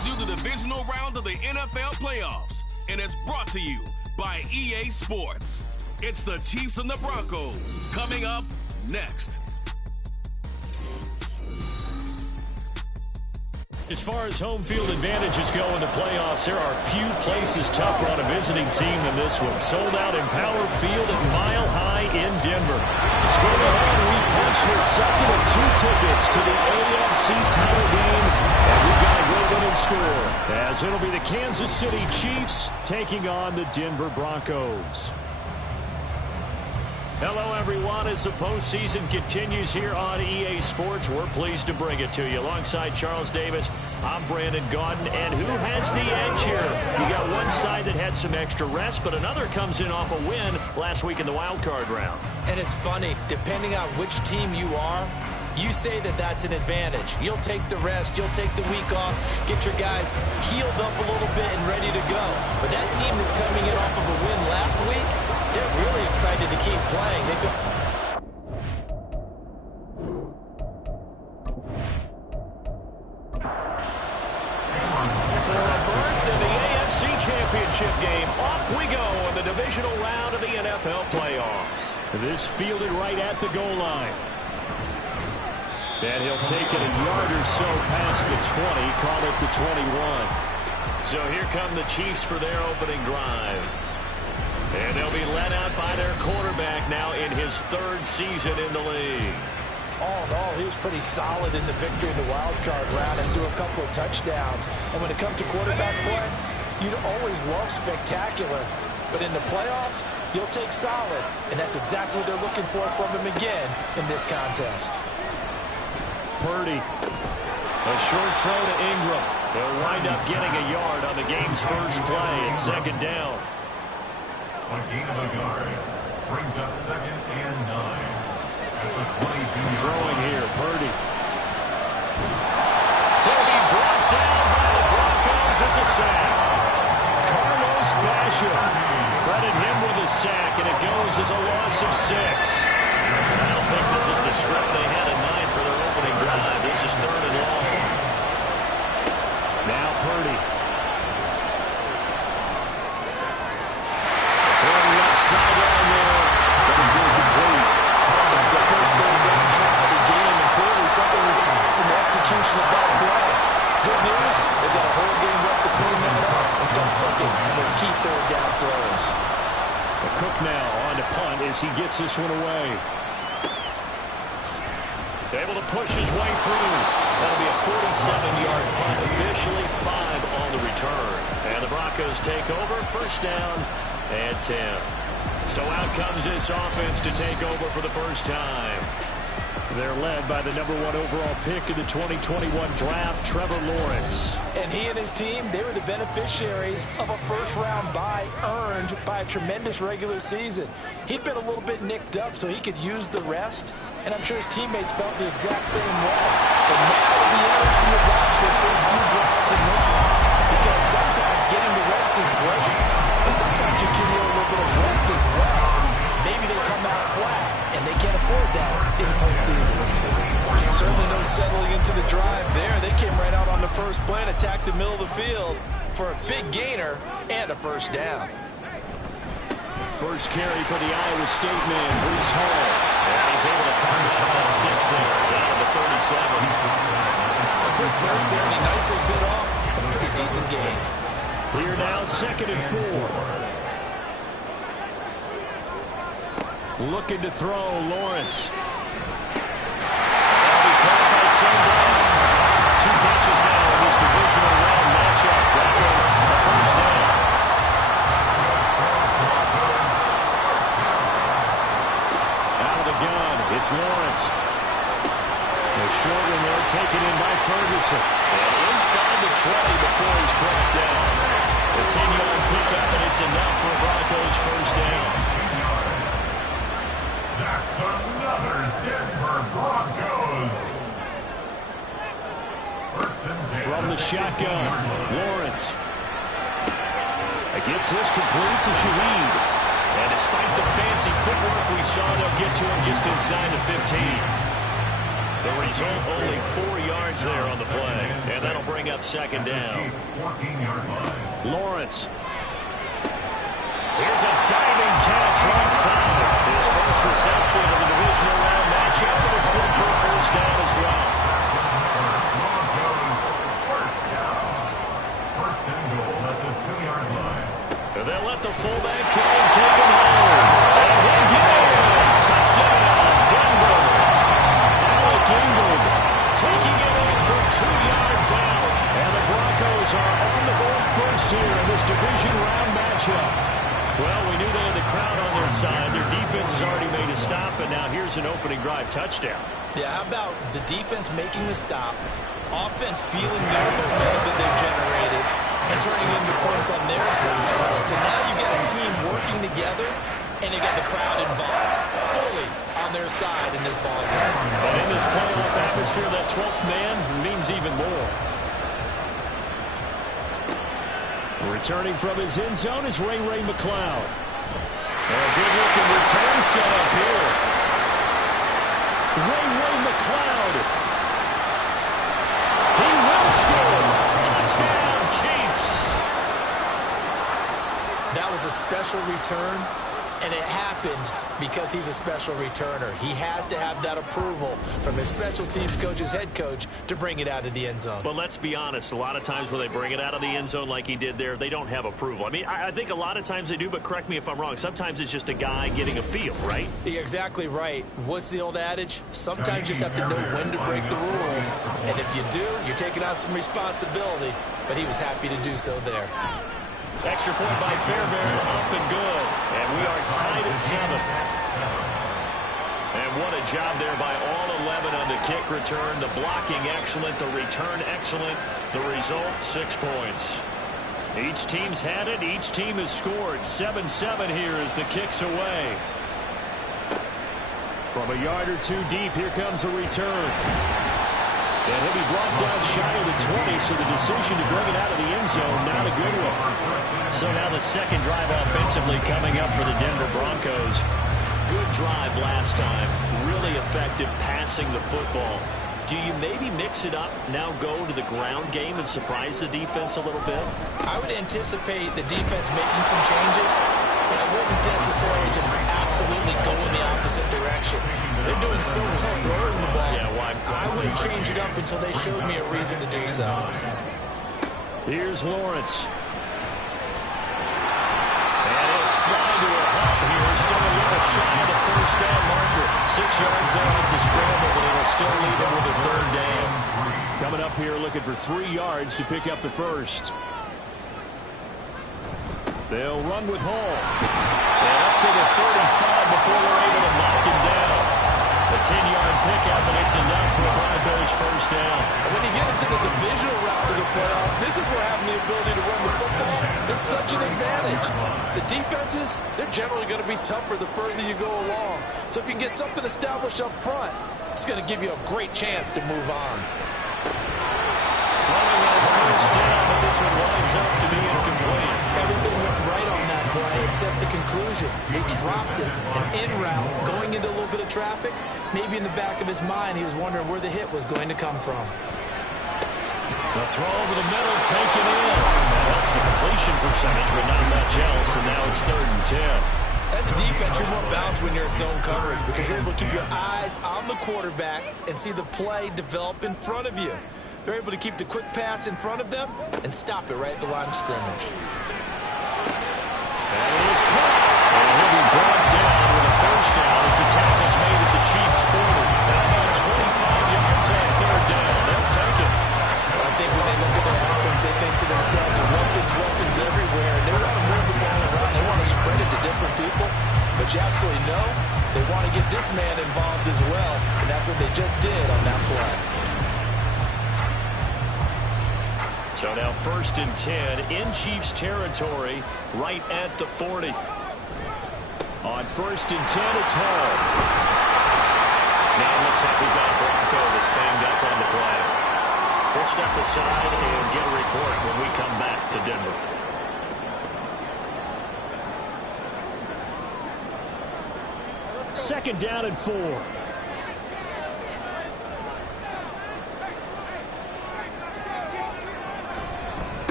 brings you the divisional round of the NFL playoffs, and it's brought to you by EA Sports. It's the Chiefs and the Broncos coming up next. As far as home field advantages go in the playoffs, there are few places tougher on a visiting team than this one. Sold out in Power Field at Mile High in Denver. Straight ahead, we punch the second of 2 tickets to the AFC title game, and we've got a great one in store, as it'll be the Kansas City Chiefs taking on the Denver Broncos. Hello, everyone. As the postseason continues here on EA Sports, we're pleased to bring it to you. Alongside Charles Davis, I'm Brandon Gaudin. And who has the edge here? You got one side that had some extra rest, but another comes in off a win last week in the wild card round. And it's funny, depending on which team you are, you say that that's an advantage. You'll take the rest, you'll take the week off, get your guys healed up a little bit and ready to go. But that team that's coming in off of a win last week, they're really excited to keep playing. They feel for a berth in the AFC Championship game, off we go in the divisional round of the NFL playoffs. This fielded right at the goal line. And he'll take it a yard or so past the 20, call it the 21. So here come the Chiefs for their opening drive. And they'll be led out by their quarterback now in his 3rd season in the league. all in all, he was pretty solid in the victory in the wild card round and threw a couple of touchdowns. And when it comes to quarterback play, you'd always love spectacular. But in the playoffs, you'll take solid. And that's exactly what they're looking for from him again in this contest. Purdy. A short throw to Ingram. They'll wind up getting a yard on the game's first play. It's 2nd down. A gain of a yard brings up 2nd and 9 at the 22. Throwing here, Purdy. He'll be brought down by the Broncos. It's a sack. Carlos Basham. Credit him with a sack, and it goes as a loss of 6. I don't think this is the script they had in mind for their opening drive. This is 3rd and long. Now Purdy. Throwing left sideline there, but it's incomplete. That's the first third down try of the game, and clearly something was off in the execution of that play. Good news, they've got a whole game left to clean that up and start cooking on those key third down throws. Cook now on to punt as he gets this one away. Able to push his way through. That'll be a 47-yard punt, officially 5 on the return. And the Broncos take over, 1st down and 10. So out comes this offense to take over for the first time. They're led by the #1 overall pick in the 2021 draft, Trevor Lawrence. And he and his team, they were the beneficiaries of a first-round bye earned by a tremendous regular season. He'd been a little bit nicked up, so he could use the rest, and I'm sure his teammates felt the exact same way. But now it'll be interesting to watch their first few drives in this one, because sometimes getting the rest is great, but sometimes you can get a little bit of rest as well. Maybe they come out flat, and they can't afford that in the postseason. Certainly no settling into the drive there. They came right out on the first play and attacked the middle of the field for a big gainer and a 1st down. First carry for the Iowa State man, Breece Hall. And he's able to come down about 6 there, down to the 37. A quick burst there, and he nicely bit off a pretty decent gain. Here now, 2nd and 4. Looking to throw, Lawrence. That'll be caught by Sunday. 2 catches now in this divisional round matchup. That one, a 1st down. Out of the gun, it's Lawrence. A short one there, taken in by Ferguson. And inside the 20 before he's brought down. A 10-yard pickup, and it's enough for Broncos' 1st down. That's another Denver Broncos. 1st and 10. From the shotgun, Lawrence. Gets this complete to Shaheed. And despite the fancy footwork we saw, they'll get to him just inside the 15. The result, only 4 yards there on the play. And that'll bring up second down. 14-yard line. Lawrence. Here's a diving catch right side. His first reception of the divisional round matchup, and it's good for a first down as well. First down. First and goal at the 2-yard line. And they'll let the fullback try and take him home. And he did. Touchdown, Denver. Alec Ingold taking it in for 2 yards out. And the Broncos are on the board first here in this division round matchup. Well, we knew they had the crowd on their side. Their defense has already made a stop, and now here's an opening drive touchdown. Yeah, how about the defense making the stop, offense feeling their momentum that they've generated, and turning into points on their side. So now you got a team working together, and you got the crowd involved fully on their side in this ball game. And in this playoff atmosphere, that 12th man means even more. Returning from his end zone is Ray McCloud. A good-looking return set up here. Ray McCloud. He will score. Touchdown, Chiefs. That was a special return, and it happened because he's a special returner. He has to have that approval from his special teams coach's head coach to bring it out of the end zone. But let's be honest, a lot of times when they bring it out of the end zone like he did there, they don't have approval. I mean, I think a lot of times they do, but correct me if I'm wrong. Sometimes it's just a guy getting a feel, right? You're exactly right. What's the old adage? Sometimes you just have to know when to break the rules. And if you do, you're taking on some responsibility. But he was happy to do so there. Extra point by Fairbairn, up and good. And we are tied at 7. And what a job there by all 11 on the kick return. The blocking excellent, the return excellent. The result, 6 points. Each team's had it. Each team has scored. 7-7 here as the kick's away. From a yard or two deep, here comes the return. And he'll be brought down shy of the 20, so the decision to bring it out of the end zone, not a good one. So now the second drive offensively coming up for the Denver Broncos. Good drive last time. Really effective passing the football. Do you maybe mix it up, now go to the ground game and surprise the defense a little bit? I would anticipate the defense making some changes, but I wouldn't necessarily just absolutely go in the opposite direction. They're doing so well throwing the ball. Yeah, why? I wouldn't change it up until they showed me a reason to do so. Here's Lawrence. And he'll slide to a hop here. Still a little shy of the first down marker. 6 yards there off the scramble, but it'll still leave him with a third down. Coming up here looking for 3 yards to pick up the first. They'll run with Hall. And up to the 35 before they're able to knock him down. A 10-yard pickup, and it's enough for the Broncos' first down. And when you get into the divisional round of the playoffs, this is where having the ability to run the football is such an advantage. The defenses, they're generally going to be tougher the further you go along. So if you can get something established up front, it's going to give you a great chance to move on. Throwing on first down, but this one winds up to be incomplete. Everything looked right on that play except the conclusion. He dropped it, an in route, going into a little bit of traffic. Maybe in the back of his mind, he was wondering where the hit was going to come from. The throw over the middle, taken in. That helps the completion percentage, but not much else, and now it's 3rd and 10. As a defense, you're more balanced when you're in zone coverage because you're able to keep your eyes on the quarterback and see the play develop in front of you. They're able to keep the quick pass in front of them and stop it right at the line of scrimmage. And it is caught. And he'll be brought down with a first down as the tackle's made at the Chiefs' 40. Now about 25 yards on 3rd down. They'll take it. I think when they look at their offense, they think to themselves, weapons everywhere. And they want to move the ball around. They want to spread it to different people. But you absolutely know they want to get this man involved as well. And that's what they just did on that play. So now 1st and 10 in Chiefs territory right at the 40. On 1st and 10, it's Hall. Now it looks like we've got a Bronco that's banged up on the play. We'll step aside and get a report when we come back to Denver. Second down and 4.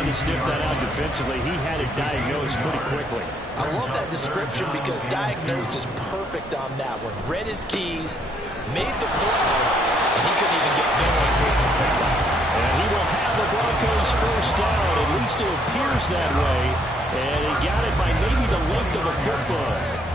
trying to sniff that out defensively. He had it diagnosed pretty quickly. I love that description because diagnosed is perfect on that one. Read his keys, made the play, and he couldn't even get going moving from that. And he will have the Broncos first down. At least it appears that way. And he got it by maybe the length of a football.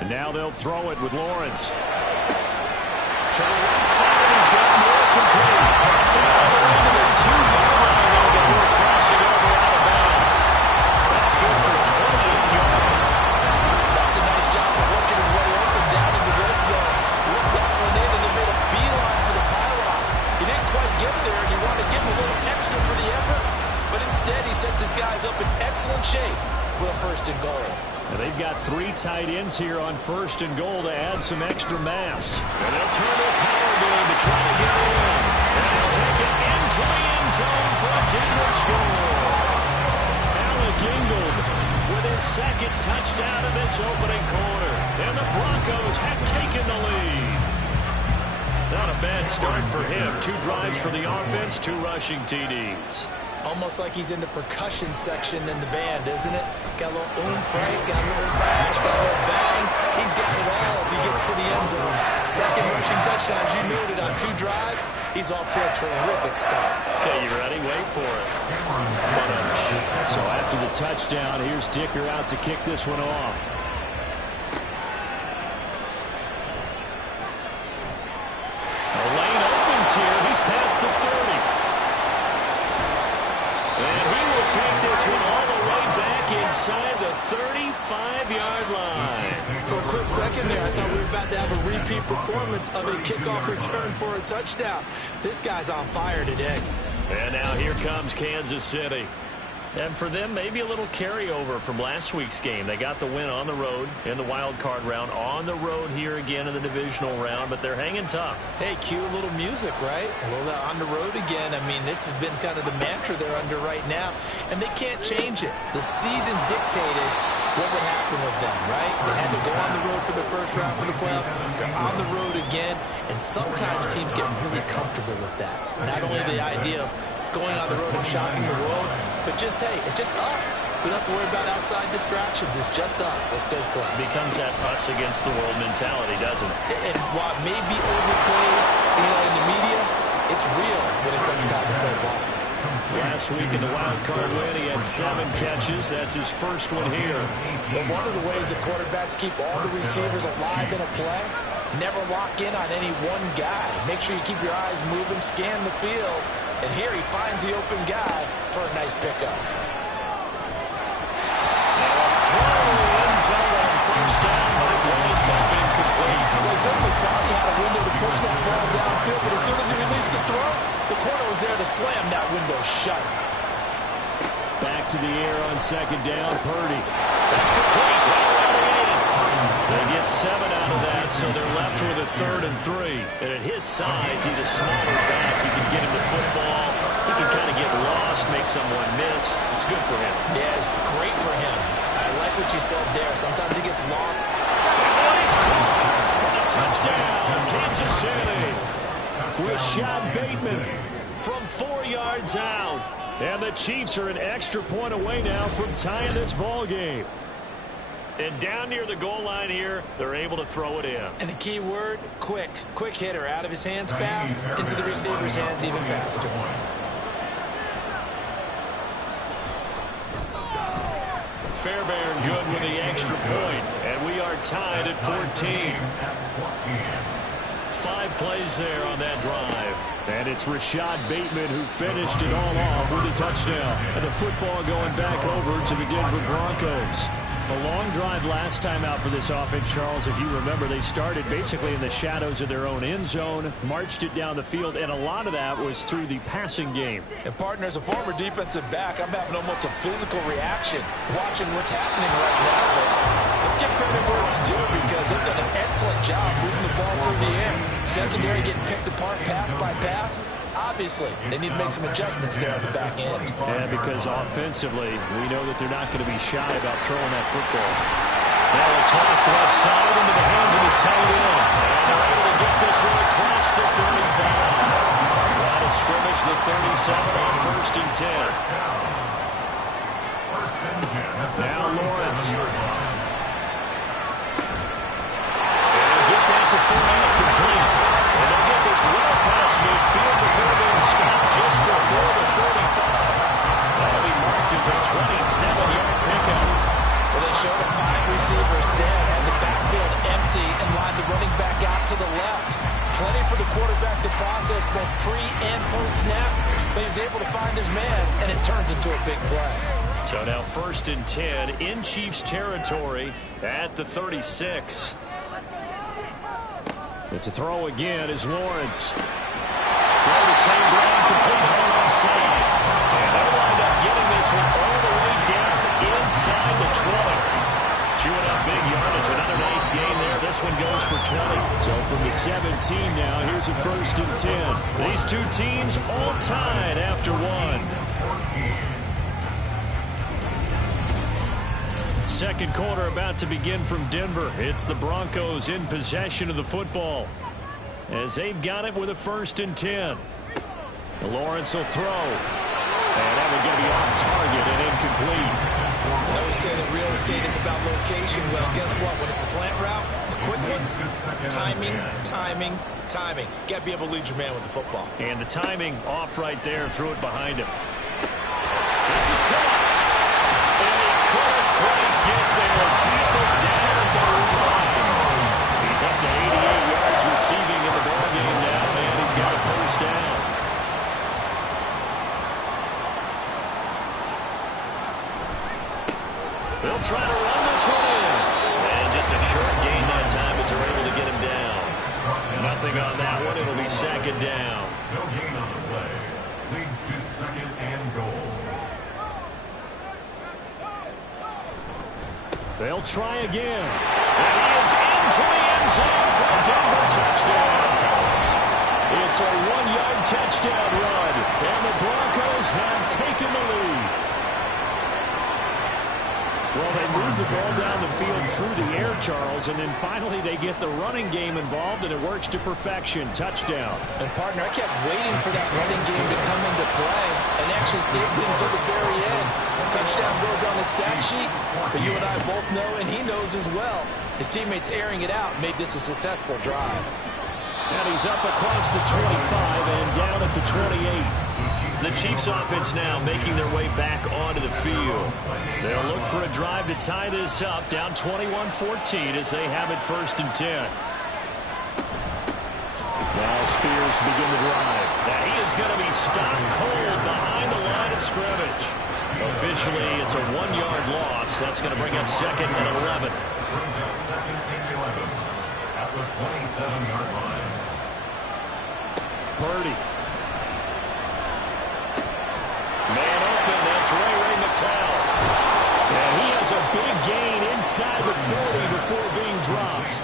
And now they'll throw it with Lawrence. To the right side, he's got more complete. Now they're into the 2-yard line now before crossing over out of bounds. That's good for 28 yards. That's a nice job of working his way open down in the red zone. Looked that one in and then made a beeline for the pylon. He didn't quite get there, and he wanted to give him a little extra for the effort. But instead, he sets his guys up in excellent shape with a first and goal. And they've got 3 tight ends here on first and goal to add some extra mass. And they'll turn to a power game to try to get it in. And they'll take it into the end zone for a Denver score. Alec Ingold with his second touchdown in this opening quarter. And the Broncos have taken the lead. Not a bad start for him. 2 drives for the offense, 2 rushing TDs. Almost like he's in the percussion section in the band, isn't it? Got a little oomph, right? Got a little crash, got a little bang. He's got it all as he gets to the end zone. Second rushing touchdown, as you noted, on 2 drives. He's off to a terrific start. Okay, you ready? Wait for it. So after the touchdown, here's Dicker out to kick this one off. The lane opens here. He's past the 30. And he will take this one all the way back inside the 35-yard line. For a quick second there, I thought we were about to have a repeat performance of a kickoff return for a touchdown. This guy's on fire today. And now here comes Kansas City. And for them, maybe a little carryover from last week's game. They got the win on the road in the wild card round, on the road here again in the divisional round, but they're hanging tough. Hey, cue a little music, right? A little on the road again. I mean, this has been kind of the mantra they're under right now, and they can't change it. The season dictated what would happen with them, right? They had to go on the road for the first round for the playoff. They're on the road again, and sometimes teams get really comfortable with that. Not only the idea of going on the road and shocking the world, but just, hey, it's just us. We don't have to worry about outside distractions. It's just us. Let's go play. It becomes that us against the world mentality, doesn't it? And while it may be overplayed, in the media, it's real when it comes time to play ball. Last week in the wild card win, he had 7 catches. That's his first one here. But one of the ways that quarterbacks keep all the receivers alive in a play, never lock in on any one guy. Make sure you keep your eyes moving, scan the field. And here he finds the open guy for a nice pickup. First down, but it winds up incomplete. Well, certainly thought he had a window to push that ball downfield, but as soon as he released the throw, the corner was there to slam that window shut. Back to the air on second down, Purdy. That's complete. Right around the 80. They get 7 out of that, so they're left with a 3rd and 3. And at his size, he's a smaller back. You can get him the football. He can kind of get lost, make someone miss. It's good for him. Yeah, it's great for him. I like what you said there. Sometimes he gets long. And he's caught for the touchdown, Kansas City. Rashad Bateman from 4 yards out. And the Chiefs are an extra point away now from tying this ball game. And down near the goal line here, they're able to throw it in. And the key word, quick. Quick hitter. Out of his hands fast, into the receiver's hands even faster. Fairbairn good with the extra point. And we are tied at 14. 5 plays there on that drive. And it's Rashad Bateman who finished it all off with a touchdown. And the football going back over to the Denver Broncos. A long drive last time out for this offense, Charles. If you remember, they started basically in the shadows of their own end zone, marched it down the field, and a lot of that was through the passing game. And partner, as a former defensive back, I'm having almost a physical reaction watching what's happening right now. But let's give credit where it's due because they've done an excellent job moving the ball through the air. Secondary getting picked apart pass by pass. Obviously, they need to make some adjustments there at the back end. And because offensively, we know that they're not going to be shy about throwing that football. Now a toss left side into the hands of his tight end. And they're able to get this one across the 35. Line of scrimmage, the 37 on 1st and 10. Now Lawrence. And get that to 40 complete. And they'll get this well past midfield before being stopped just before the 35. That'll be marked as a 27-yard pickup. Well, they showed a 5-receiver set, had the backfield empty, and lined the running back out to the left. Plenty for the quarterback to process both pre and post-snap, but he was able to find his man, and it turns into a big play. So now 1st and 10 in Chiefs territory at the 36. But to throw again is Lawrence. Throw the same ground, complete on offside. And they'll wind up getting this one all the way down inside the 20. Chewing up big yardage. Another nice gain there. This one goes for 20. So from the 17 now, here's a 1st and 10. These two teams all tied after one. Second quarter about to begin from Denver. It's the Broncos in possession of the football as they've got it with a 1st and 10. Lawrence will throw. And that one going to be off target and incomplete. I always say that real estate is about location. Well, guess what? When it's a slant route, the quick ones, timing, timing, timing. Got to be able to lead your man with the football. And the timing off right there. Threw it behind him. This is caught. And he couldn't quite get there. Tackled down at the line. He's up to 88 yards receiving in the ballgame now, and he's got a 1st down. They'll try to run this one in. And just a short gain that time as they're able to get him down. Nothing on that one. It'll be 2nd down. No gain on the play. Leads to 2nd and goal. They'll try again. And he is into the end zone for a Denver touchdown. It's a 1-yard touchdown run. And the Broncos have taken the lead. Well, they move the ball down the field through the air, Charles, and then finally they get the running game involved, and it works to perfection. Touchdown. And, partner, I kept waiting for that running game to come into play and actually saved it until the very end. Touchdown goes on the stat sheet, but you and I both know, and he knows as well, his teammates airing it out made this a successful drive. And he's up across the 25 and down at the 28. The Chiefs offense now making their way back onto the field. They'll look for a drive to tie this up, down 21-14 as they have it 1st and 10. Now Spears to begin the drive. Now he is going to be stopped cold behind the line of scrimmage. Officially, it's a 1-yard loss. That's going to bring up 2nd and 11. Brings up 2nd and 11 at the 27-yard line. Purdy. Man open, that's Ray McLeod. And he has a big gain inside the 40 before being dropped.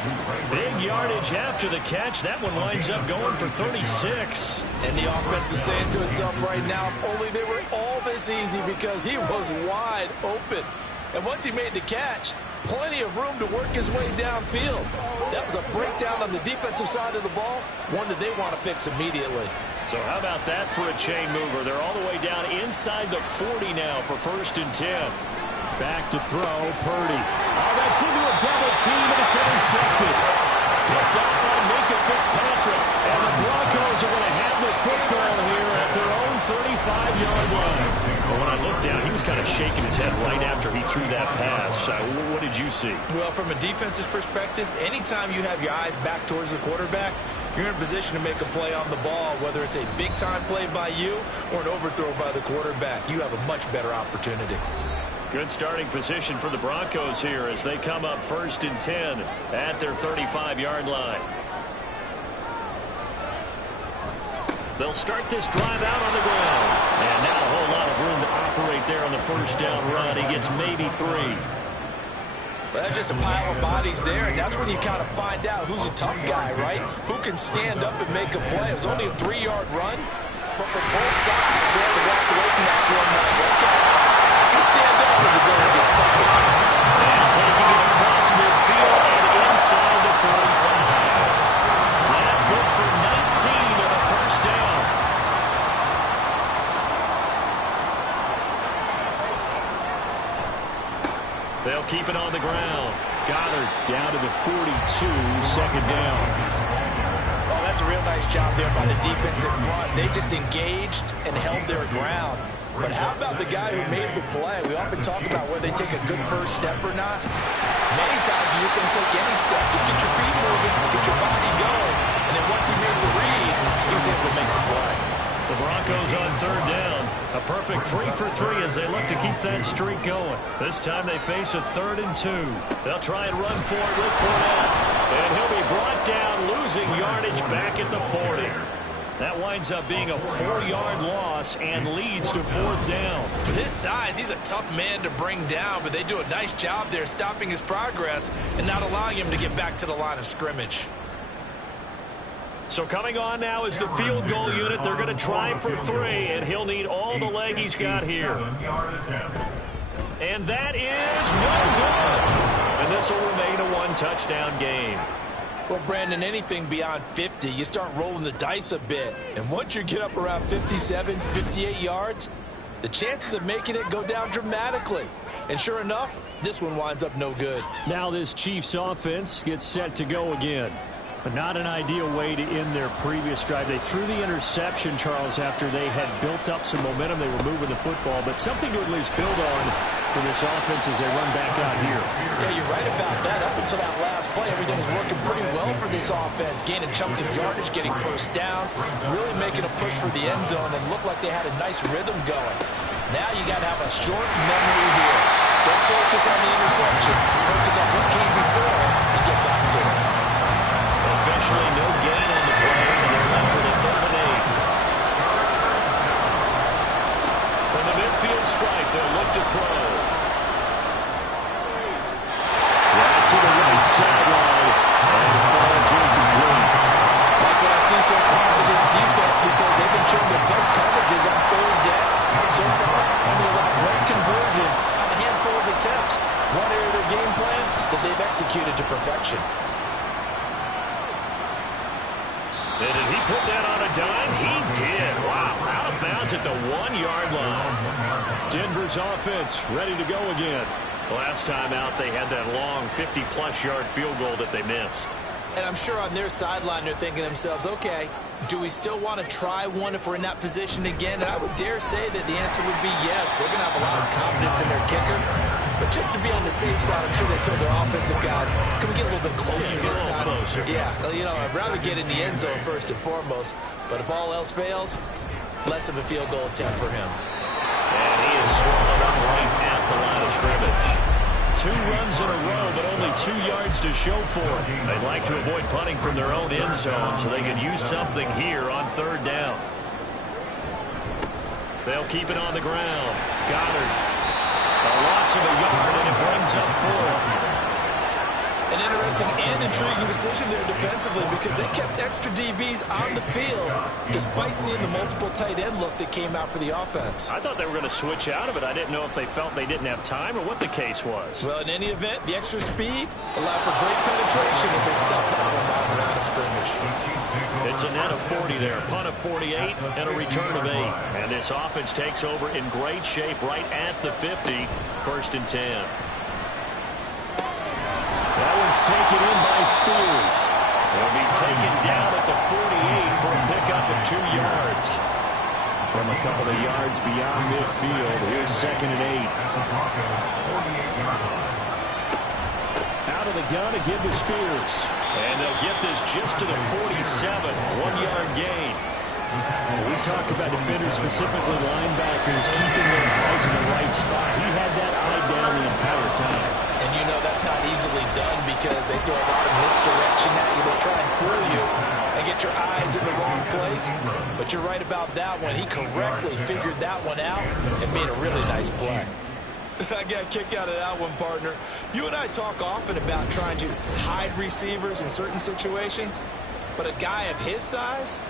Big yardage after the catch. That one winds up going for 36. And the offense is saying to itself right now, if only they were all this easy, because he was wide open. And once he made the catch, plenty of room to work his way downfield. That was a breakdown on the defensive side of the ball, one that they want to fix immediately. So how about that for a chain mover? They're all the way down inside the 40 now for 1st and 10. Back to throw, Purdy. Oh, that's into a double team, and it's intercepted. Picked up by Minka Fitzpatrick. And the Broncos are going to have the football here at their own 35-yard line. But when I looked down, he was kind of shaking his head right after he threw that pass. What did you see? Well, from a defense's perspective, anytime you have your eyes back towards the quarterback, you're in a position to make a play on the ball, whether it's a big-time play by you or an overthrow by the quarterback. You have a much better opportunity. Good starting position for the Broncos here as they come up 1st and 10 at their 35-yard line. They'll start this drive out on the ground. And not a whole lot of room to operate there on the 1st down run. He gets maybe 3. Well, that's just a pile of bodies there, and that's when you kind of find out who's a tough guy, right? Who can stand up and make a play. It was only a 3-yard run, but for both sides, they had to walk away from that one like, okay, if you stand up when the going gets tough. And taking it across midfield and inside the 45. That good for 19 and a first down. They'll keep it on the ground. Goddard down to the 42, second down. Well, that's a real nice job there by the defensive front. They just engaged and held their ground. But how about the guy who made the play? We often talk about whether they take a good first step or not. Many times you just don't take any step. Just get your feet moving, get your body going. And then once he made the read, he was able to make the play. The Broncos on third down. A perfect 3 for 3 as they look to keep that streak going. This time they face a 3rd and 2. They'll try and run for it with Fournette. And he'll be brought down, losing yardage back at the 40. That winds up being a 4-yard loss and leads to 4th down. With his size, he's a tough man to bring down, but they do a nice job there stopping his progress and not allowing him to get back to the line of scrimmage. So coming on now is the field goal unit. They're going to try for 3, and he'll need all the leg he's got here. And that is no good. And this will remain a 1-touchdown game. Well, Brandon, anything beyond 50, you start rolling the dice a bit. And once you get up around 57, 58 yards, the chances of making it go down dramatically. And sure enough, this one winds up no good. Now this Chiefs offense gets set to go again. But not an ideal way to end their previous drive. They threw the interception, Charles, after they had built up some momentum. They were moving the football, but something to at least build on for this offense as they run back out here. Yeah, you're right about that. Up until that last play, everything was working pretty well for this offense. Gaining chunks of yardage, getting first downs, really making a push for the end zone, and looked like they had a nice rhythm going. Now you got to have a short memory here. Don't focus on the interception. Focus on what came before and get back to it. Officially no gain on the play, and they're left with a 3rd and 8. From the midfield stripe, they'll look to throw. Right to the right sideline, and it falls incomplete. Like what I see so far with this defense, because they've been showing their best coverages on 3rd down. So far, only allowed 1 conversion on a handful of attempts. One area of their game plan that they've executed to perfection. And did he put that on a dime? He did. Wow, out of bounds at the 1-yard line. Denver's offense ready to go again. Last time out, they had that long 50-plus yard field goal that they missed. And I'm sure on their sideline they're thinking to themselves, okay, do we still want to try one if we're in that position again? And I would dare say that the answer would be yes. They're going to have a lot of confidence in their kicker. But just to be on the safe side, I'm sure they told their offensive guys, can we get a little bit closer this time? Closer. Yeah, you know, I'd rather get in the end zone first and foremost. But if all else fails, less of a field goal attempt for him. And he is swallowed up right at the line of scrimmage. 2 runs in a row, but only 2 yards to show for it. They'd like to avoid punting from their own end zone so they can use something here on 3rd down. They'll keep it on the ground. Goddard. A loss of a yard, and it brings up 4th. An interesting and intriguing decision there defensively because they kept extra DBs on the field despite seeing the multiple tight end look that came out for the offense. I thought they were going to switch out of it. I didn't know if they felt they didn't have time or what the case was. Well, in any event, the extra speed allowed for great penetration as they stuffed that one down the line of scrimmage. It's a net of 40 there, a punt of 48, and a return of 8. And this offense takes over in great shape right at the 50, 1st and 10. That one's taken in by Spears. He'll be taken down at the 48 for a pickup of 2 yards. From a couple of yards beyond midfield, here's 2nd and 8. Out of the gun to give to Spears. And they'll get this just to the 47, 1-yard gain. We talk about defenders, specifically linebackers, keeping their eyes in the right spot. He had that eye down the entire time. And you know that's not easily done because they throw a lot of misdirection at you. They try and fool you and get your eyes in the wrong place. But you're right about that one. He correctly figured that one out and made a really nice play. I got a kick out of that one, partner. You and I talk often about trying to hide receivers in certain situations. But a guy of his size,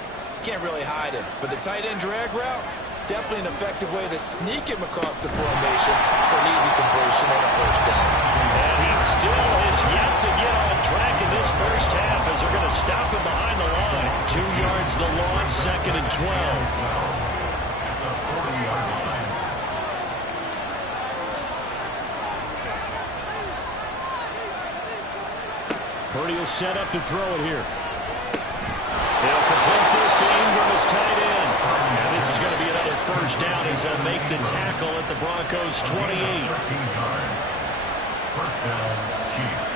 can't really hide him. But the tight end drag route, definitely an effective way to sneak him across the formation for an easy completion and a first down. And he still has yet to get on track in this first half as they're going to stop him behind the line. 2 yards the loss, 2nd and 12. At the 40-yard line. Purdy will set up to throw it here. They'll complete this to Ingram as tight end. And this is going to be another first down as they'll make the tackle at the Broncos' 28. 13 yards. First down, Chiefs.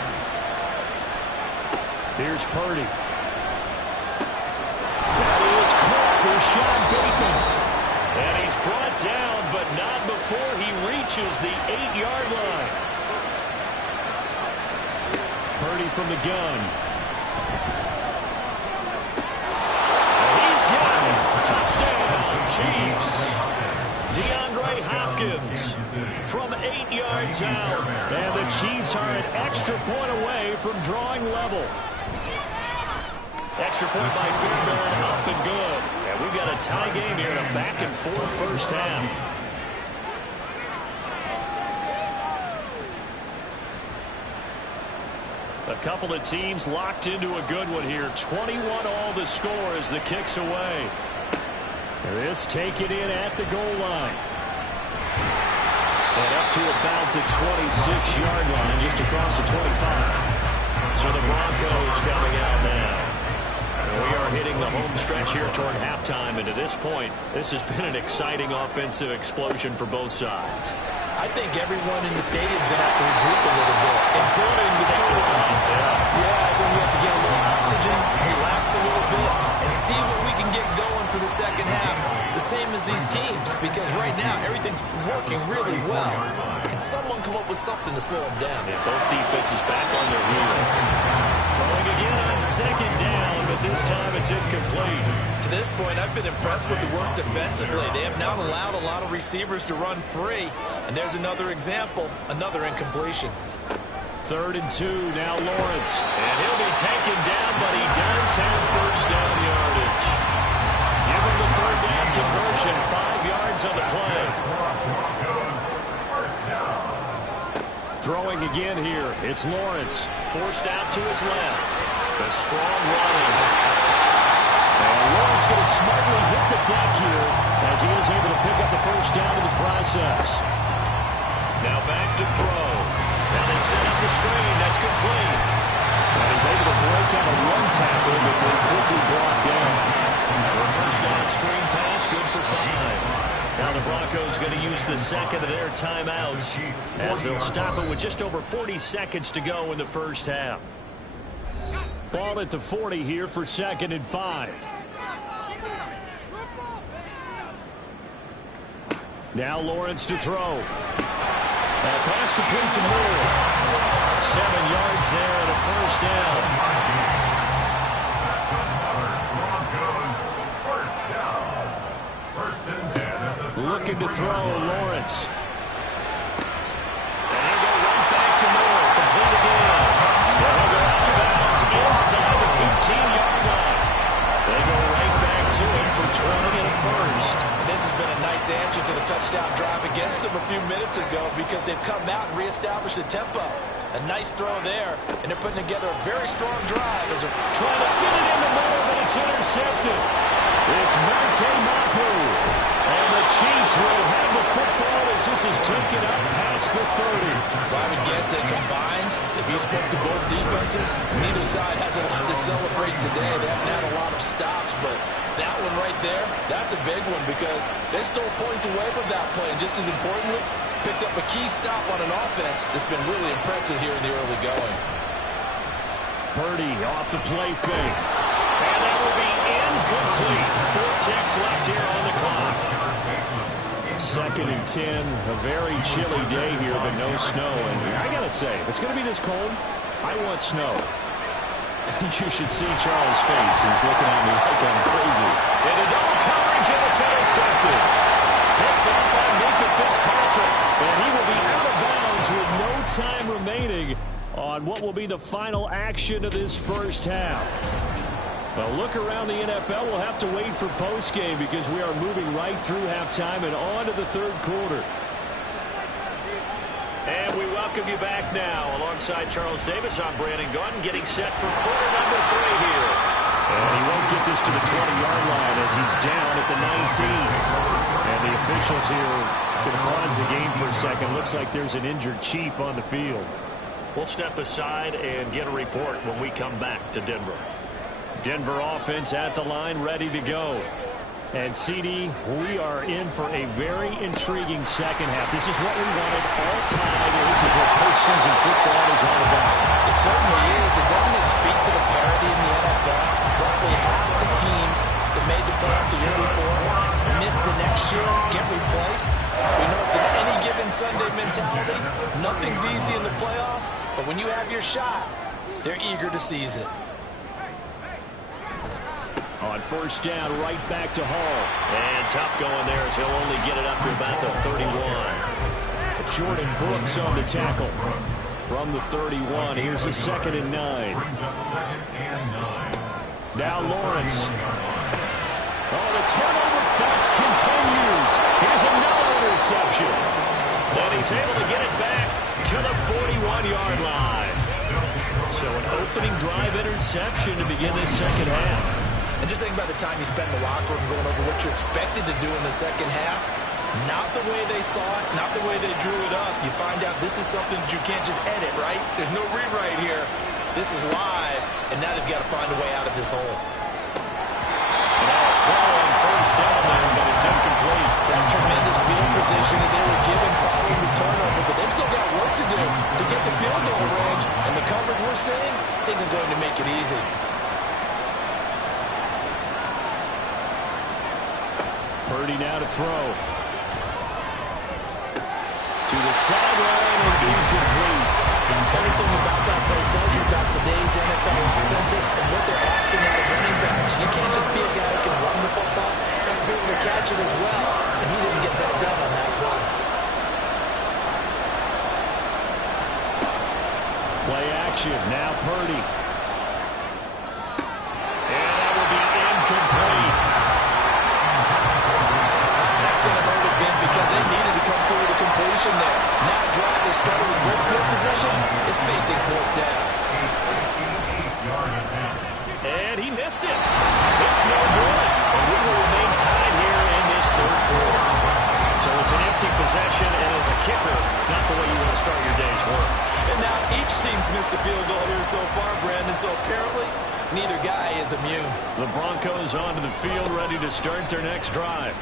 Here's Purdy. That is caught. Rashad Bateman. And he's brought down, but not before he reaches the 8-yard line. Purdy from the gun. And he's got it. Touchdown, Chiefs. DeAndre Hopkins from 8 yards out. And the Chiefs are an extra point away from drawing level. Extra point by Fairbairn, up and good. And we've got a tie game here in a back-and-forth first half. A couple of teams locked into a good one here. 21 all the score as the kick's away. This taken in at the goal line. And up to about the 26-yard line, just across the 25. So the Broncos coming out now. We are hitting the home stretch here toward halftime, and to this point, this has been an exciting offensive explosion for both sides. I think everyone in the stadium is going to have to regroup a little bit, including the two of us. Yeah, I think we have to get a little oxygen, relax a little bit, and see what we can get going for the second half. The same as these teams, because right now everything's working really well. Can someone come up with something to slow them down? Yeah, both defenses back on their heels. Throwing again on second down, but this time it's incomplete. To this point, I've been impressed with the work defensively. They have not allowed a lot of receivers to run free. And there's another example, another incompletion. 3rd and 2, now Lawrence. And he'll be taken down, but he does have first down yardage. Give him the 3rd down conversion, 5 yards on the play. Throwing again here, it's Lawrence. Forced out to his left. The strong running. And Lawrence going to smartly hit the deck here as he is able to pick up the first down in the process. Now back to throw. Now they set up the screen. That's complete. And he's able to break out a one tackle before quickly brought down. For first down screen pass, good for 5. Now the Broncos going to use the second of their timeouts as they'll stop it with just over 40 seconds to go in the first half. Ball at the 40 here for 2nd and 5. Now Lawrence to throw. That pass complete to Moore. 7 yards there and a first down. Broncos first down. 1st and 10. Looking to throw, Lawrence. And he'll go right back to Moore. Complete again. And he'll go out of bounds inside the 15-yard line. They go right back to him for 20 and a first. This has been a nice answer to the touchdown drive against them a few minutes ago because they've come out and reestablished the tempo. A nice throw there, and they're putting together a very strong drive as they're trying to fit it in the middle, but it's intercepted. It's Monte Mapu. And the Chiefs will have the football as this is taken up past the 30. Well, I would guess that combined, if you spoke to both defenses, neither side has a lot to celebrate today. They haven't had a lot of stops, but that one right there, that's a big one because they stole points away with that play. And just as importantly, picked up a key stop on an offense that's been really impressive here in the early going. Purdy off the play fake. And that will be incomplete. 4 ticks left here on the clock. 2nd and 10. A very chilly day here, but no snow. And I got to say, if it's going to be this cold, I want snow. You should see Charles' face. He's looking at me like I'm crazy. And a double coverage, and it's intercepted. Picked up by Minka Fitzpatrick. And he will be out of bounds with no time remaining on what will be the final action of this first half. Well, look around the NFL. We'll have to wait for postgame because we are moving right through halftime and on to the third quarter. And we welcome you back now. Alongside Charles Davis, I'm Brandon Gunn, getting set for quarter number 3 here. And he won't get this to the 20-yard line as he's down at the 19. And the officials here going to pause the game for a second. Looks like there's an injured Chief on the field. We'll step aside and get a report when we come back to Denver. Denver offense at the line, ready to go. And, CD, we are in for a very intriguing second half. This is what we wanted all time, and this is what postseason football is all about. It certainly is. It doesn't it speak to the parity in the NFL? Roughly half the teams that made the playoffs a year before miss the next year, get replaced. We know it's an any given Sunday mentality. Nothing's easy in the playoffs, but when you have your shot, they're eager to seize it. On first down, right back to Hall. And tough going there as he'll only get it up to about the 31. Jordan Brooks on the tackle. From the 31, here's a 2nd and 9. Now Lawrence. Oh, the turnover fest continues. Here's another interception. And he's able to get it back to the 41-yard line. So an opening drive interception to begin this second half. And just think about the time you spend in the locker room going over what you expected to do in the second half. Not the way they saw it, not the way they drew it up. You find out this is something that you can't just edit, right? There's no rewrite here. This is live, and now they've got to find a way out of this hole. Now a throw on first down there, but it's incomplete. That tremendous field position that they were given following the turnover, but they've still got work to do to get the field goal range, and the coverage we're seeing isn't going to make it easy. Purdy now to throw. To the sideline and incomplete. Everything about that play tells you about today's NFL offenses and what they're asking out of running backs. You can't just be a guy who can run the football. You have to be able to catch it as well, and he didn't get that done on that play. Play action. Now Purdy. And that will be incomplete. Because they needed to come through with a completion there. Now drive they started with great field position is facing 4th down. And he missed it. It's no good. And we will remain tied here in this third quarter. So it's an empty possession, and as a kicker, not the way you want to start your day's work. And now each team's missed a field goal here so far, Brandon, so apparently neither guy is immune. The Broncos onto the field, ready to start their next drive.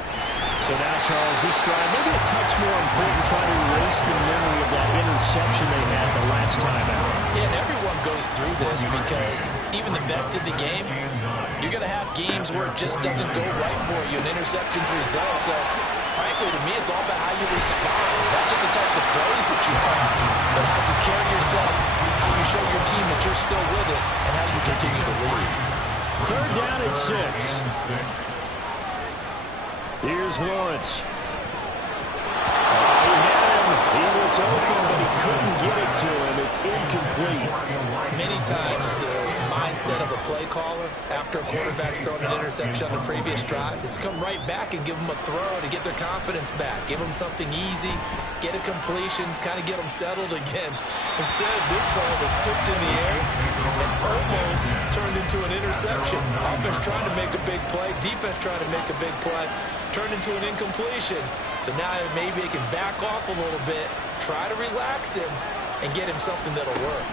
So now, Charles, this drive maybe a touch more important, trying to erase the memory of that interception they had the last time out. Yeah, and everyone goes through this because even the best in the game, you're going to have games where it just doesn't go right for you, and interceptions result. So, frankly, to me, it's all about how you respond, not just the types of plays that you have, but how you carry yourself, how you show your team that you're still with it, and how you continue to lead. Third down at 6. Here's Lawrence. He had him. He was open, but he couldn't get it to him. It's incomplete. Many times the mindset of a play caller after a quarterback's thrown an interception on the previous drive is to come right back and give them a throw to get their confidence back. Give them something easy, get a completion, kind of get them settled again. Instead, this ball was tipped in the air and almost turned into an interception. Offense trying to make a big play, defense trying to make a big play, turned into an incompletion. So now maybe they can back off a little bit, try to relax him, and get him something that'll work.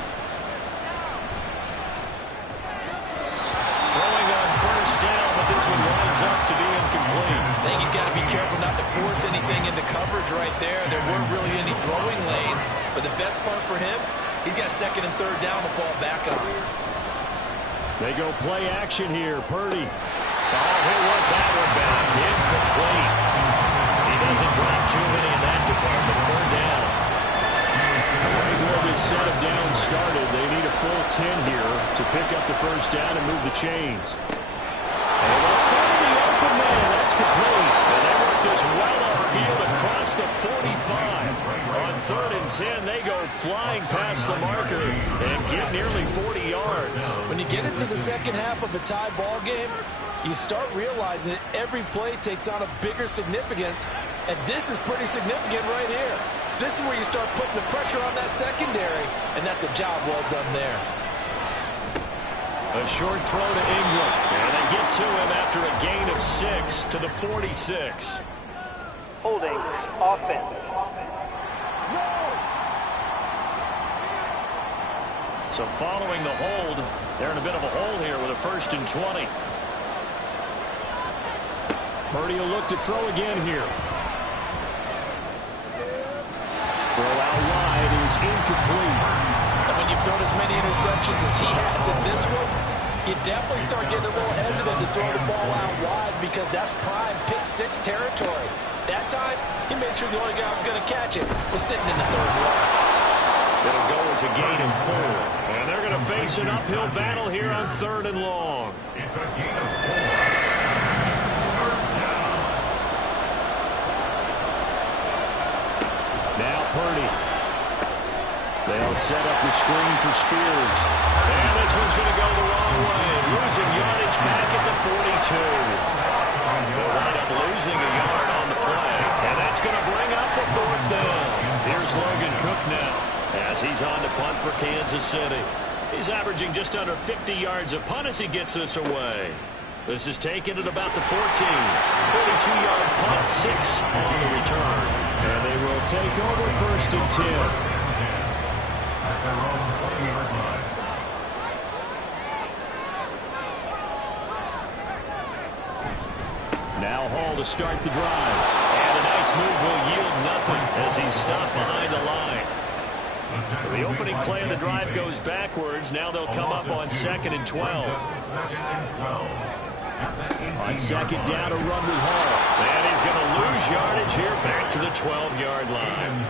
Throwing on first down, but this one winds up to be incomplete. I think he's got to be careful not to force anything into coverage right there. There weren't really any throwing lanes, but the best part for him, he's got 2nd and 3rd down to fall back on. They go play action here. Purdy. Oh, he'll want that one back. Incomplete. He doesn't drop too many in that department. 3rd down. Right where this set of downs started, they need a full 10 here to pick up the first down and move the chains. And they'll find the open man. That's complete. And they work this well upfield across the 45. On 3rd and 10, they go flying past the marker and get nearly 40 yards. When you get into the second half of a tie ball game, you start realizing that every play takes on a bigger significance, and this is pretty significant right here. This is where you start putting the pressure on that secondary, and that's a job well done there. A short throw to Ingram, and they get to him after a gain of 6 to the 46. Holding offense. So following the hold, they're in a bit of a hole here with a 1st and 20. Purdy will look to throw again here. Throw out wide is incomplete. And when you've thrown as many interceptions as he has in this one, you definitely start getting a little hesitant to throw the ball out wide because that's prime pick 6 territory. That time, he made sure the only guy who was going to catch it was sitting in the 3rd row. It'll go as a gain of 4. And they're going to face an uphill battle here on 3rd and long. It's a gain of 4. Now Purdy. They'll set up the screen for Spears. And this one's going to go the wrong way. Losing yardage back at the 42. They'll wind up losing a yard on the play. And that's going to bring up a 4th down. Here's Logan Cook now as he's on to punt for Kansas City. He's averaging just under 50 yards a punt as he gets this away. This is taken at about the 14. 42-yard punt, 6 on the return. And they will take over 1st and 10. At their own 20-yard line. Now Hall to start the drive. And a nice move will yield nothing as he's stopped behind the line. So the opening play of the drive goes backwards. Now they'll come up on 2nd and 12. On 2nd down, a run with Hall. And he's going to lose yardage here back to the 12-yard line.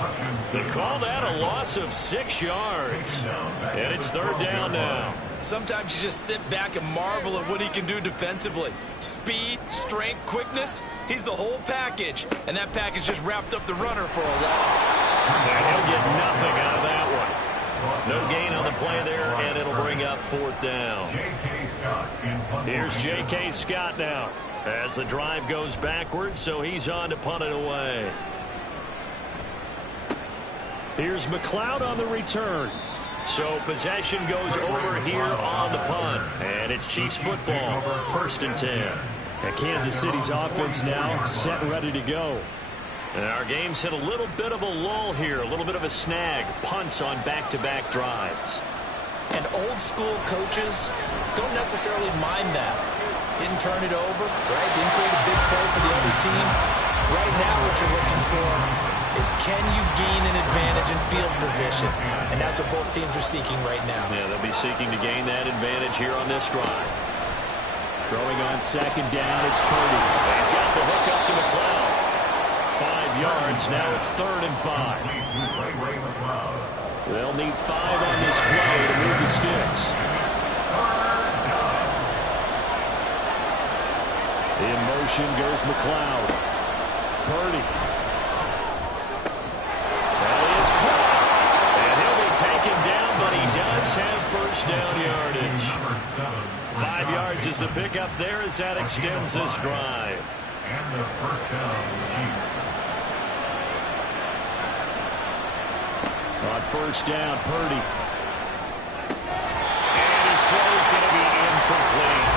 They call that a loss of 6 yards. And it's 3rd down now. Sometimes you just sit back and marvel at what he can do defensively. Speed, strength, quickness, he's the whole package. And that package just wrapped up the runner for a loss. And he'll get nothing out of that one. No gain on the play there, and it'll bring up 4th down. Here's J.K. Scott now as the drive goes backwards, so he's on to punt it away. Here's McLeod on the return. So possession goes over here on the punt. And it's Chiefs football, 1st and 10. And Kansas City's offense now set and ready to go. And our game's hit a little bit of a lull here, a little bit of a snag. Punts on back-to-back drives. And old-school coaches don't necessarily mind that. Didn't turn it over, right? Didn't create a big play for the other team. Right now what you're looking for is can you gain an advantage in field position? And that's what both teams are seeking right now. Yeah, they'll be seeking to gain that advantage here on this drive. Throwing on 2nd down, it's Purdy. He's got the hook up to McLeod. 5 yards, now it's 3rd and 5. They'll need 5 on this play to move the sticks. In motion goes McLeod. Purdy. That is caught. And he'll be taken down, but he does have 1st down yardage. 5 yards is the pickup there as that extends this drive. And the 1st down, Chiefs. On 1st down, Purdy. And his throw is going to be incomplete.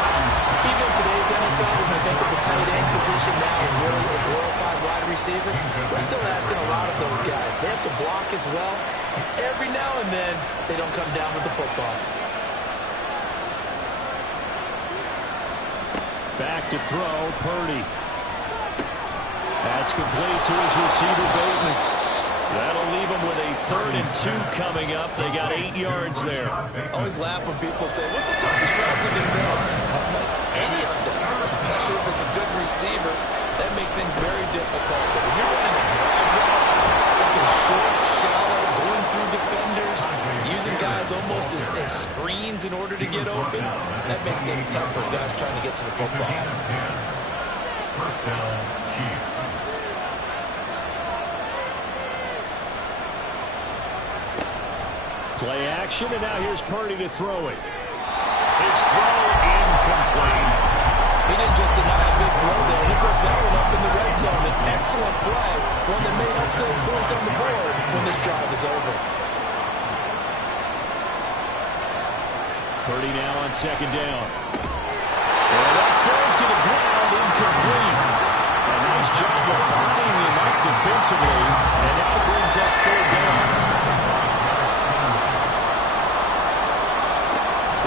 Even in today's NFL, when we think of the tight end position now as really a glorified wide receiver, we're still asking a lot of those guys. They have to block as well. And every now and then, they don't come down with the football. Back to throw, Purdy. That's complete to his receiver, Bateman. That'll leave him with a 3rd and 2 coming up. They got 8 yards there. I always laugh when people say, what's the toughest route to defend? I'm like, any of them, especially if it's a good receiver. That makes things very difficult. But when you're running a drag route, something short, shallow, going through defenders, using guys almost as screens in order to get open, that makes things tough for guys trying to get to the football. 1st down, Chiefs. Play action, and now here's Purdy to throw it. His his throw incomplete. He didn't just deny a big throw there. He broke that one up in the red zone. An excellent play, one that may help save points on the board when this drive is over. Purdy now on second down. And that falls to the ground, incomplete. A nice job of bodying him up defensively, and now brings up third down.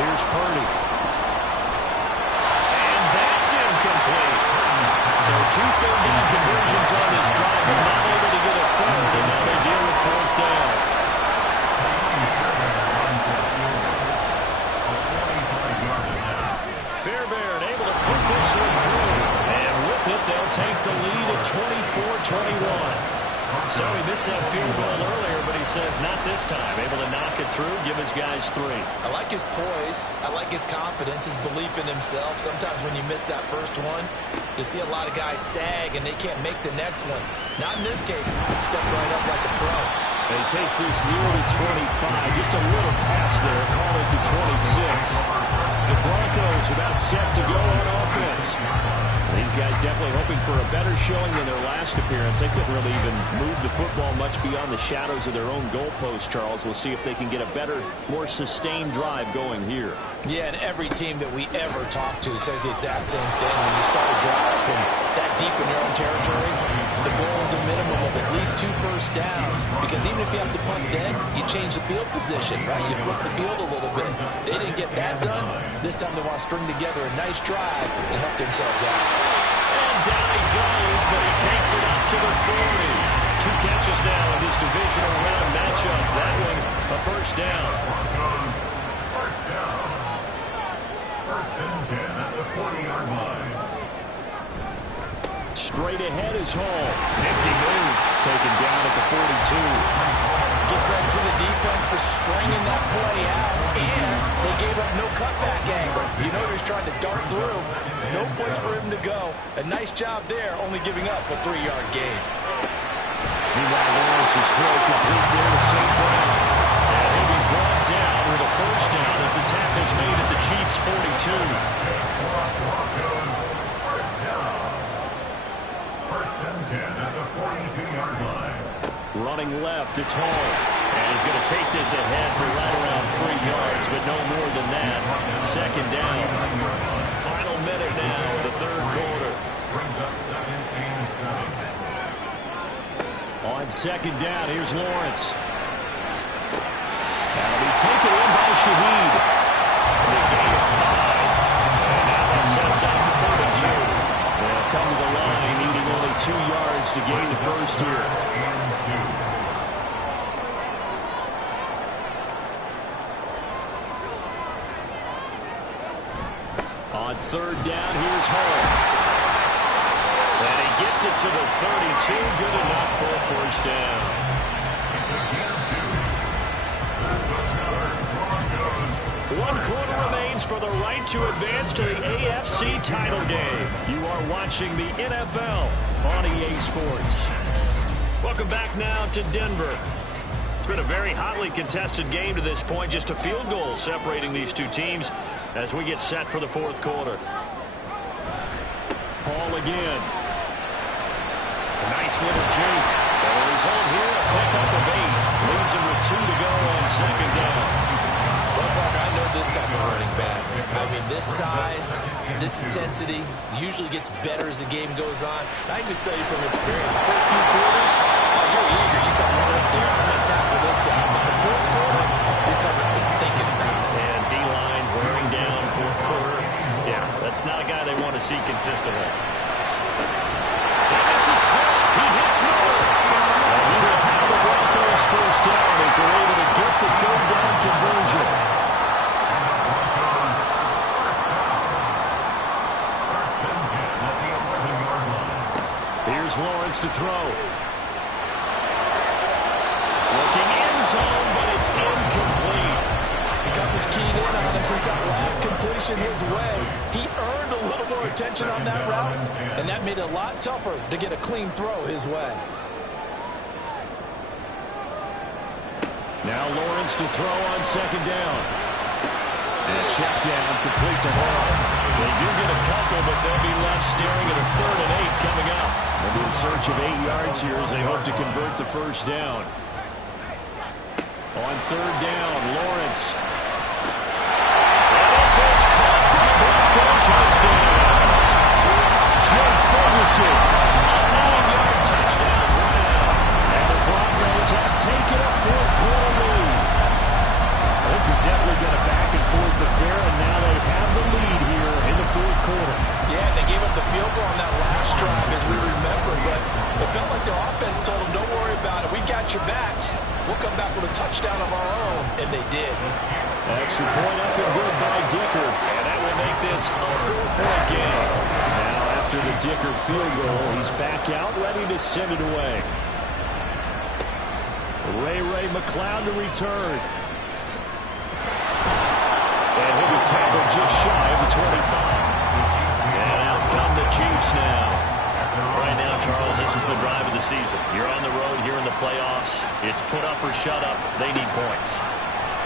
Here's Purdy. And that's incomplete. So 2 third down conversions on this drive, but not able to get a third, and now they deal with fourth down. Fairbairn able to put this one through, and with it, they'll take the lead at 24-21. So he missed that field goal earlier, but he says not this time. Able to knock it through, give his guys 3. I like his poise. I like his confidence, his belief in himself. Sometimes when you miss that first one, you see a lot of guys sag and they can't make the next one. Not in this case. Stepped right up like a pro. And he takes this nearly 25, just a little pass there, call it the 26. The Broncos about set to go on offense. These guys definitely hoping for a better showing than their last appearance. They couldn't really even move the football much beyond the shadows of their own goalpost, Charles. We'll see if they can get a better, more sustained drive going here. Yeah, and every team that we ever talk to says the exact same thing. When you start a drive from that deep in your own territory, the goal is a minimum of at least 2 first downs. Because even if you have to punt dead, you change the field position, right? You flip the field a little bit. They didn't get that done. This time they want to string together a nice drive and help themselves out. And down he goes, but he takes it up to the 40. 2 catches now in this divisional round matchup. That one, a first down. First down. First and 10 at the 40-yard line. Straight ahead is Hall. Nifty move. Taken down at the 42. Give credit to the defense for stringing that play out, and they gave up no cutback angle. You know he was trying to dart through. No place for him to go. A nice job there, only giving up a 3-yard gain. Meanwhile, Lawrence's throw complete there to St. Brown. And he'll be brought down with a first down as the tackle's made at the Chiefs' 42. First down. First and 10 at the 42-yard line. Running left, it's Hall. And he's going to take this ahead for right around 3 yards, but no more than that. Second down. Final minute now of the third quarter. Brings up second and 7. On second down, here's Lawrence. That'll be taken in by Shaheed. The gain of 5. And now that sets up the 32. They'll come to the line, needing only 2 yards to gain the first here. On third down, here's Hall. And he gets it to the 32. Good enough for a first down. One quarter remains for the right to advance to the AFC title game. You are watching the NFL on EA Sports. Welcome back now to Denver. It's been a very hotly contested game to this point. Just a field goal separating these two teams as we get set for the fourth quarter. Hall again. A nice little juke. The result here, a pickup of 8. Leaves him with 2 to go on second down. Well, Parker, I know this type of running back. I mean, this size, this intensity usually gets better as the game goes on. I can just tell you from experience, the first few quarters, you're eager. You come right up there, I'm going to tackle this guy. By the fourth quarter, you're coming up and thinking about it. And D-line wearing down fourth quarter. Yeah, that's not a guy they want to see consistently. And this is caught. He hits Miller. And he will have the Broncos first down as they're able to get the third down conversion. Here's Lawrence to throw. Looking end zone, but it's incomplete. The coverage keyed in on him since that last completion his way. He earned a little more attention on that route, and that made it a lot tougher to get a clean throw his way. Now Lawrence to throw on second down. And check down, complete to Hall. They do get a couple, but they'll be left staring at a 3rd and 8 coming up. They'll be in search of 8 yards here as they hope to convert the first down. On 3rd down, Lawrence. And this is caught for the Bronco touchdown. Jake Ferguson, a 9-yard touchdown run. And the Broncos have taken a 4th quarter lead. This has definitely been a back-and-forth affair, and now they have the lead here in the 4th quarter. Yeah, they gave up the field goal on that last drive, as we remember, but it felt like their offense told them, don't worry about it, we got your backs. We'll come back with a touchdown of our own, and they did. Extra point up and good by Dicker, and that will make this a 4-point game. Now, after the Dicker field goal, he's back out, ready to send it away. Ray McLeod to return. And he'll be tackled just shy of the 25. And out come the Chiefs now. Right now, Charles, this is the drive of the season. You're on the road here in the playoffs. It's put up or shut up. They need points.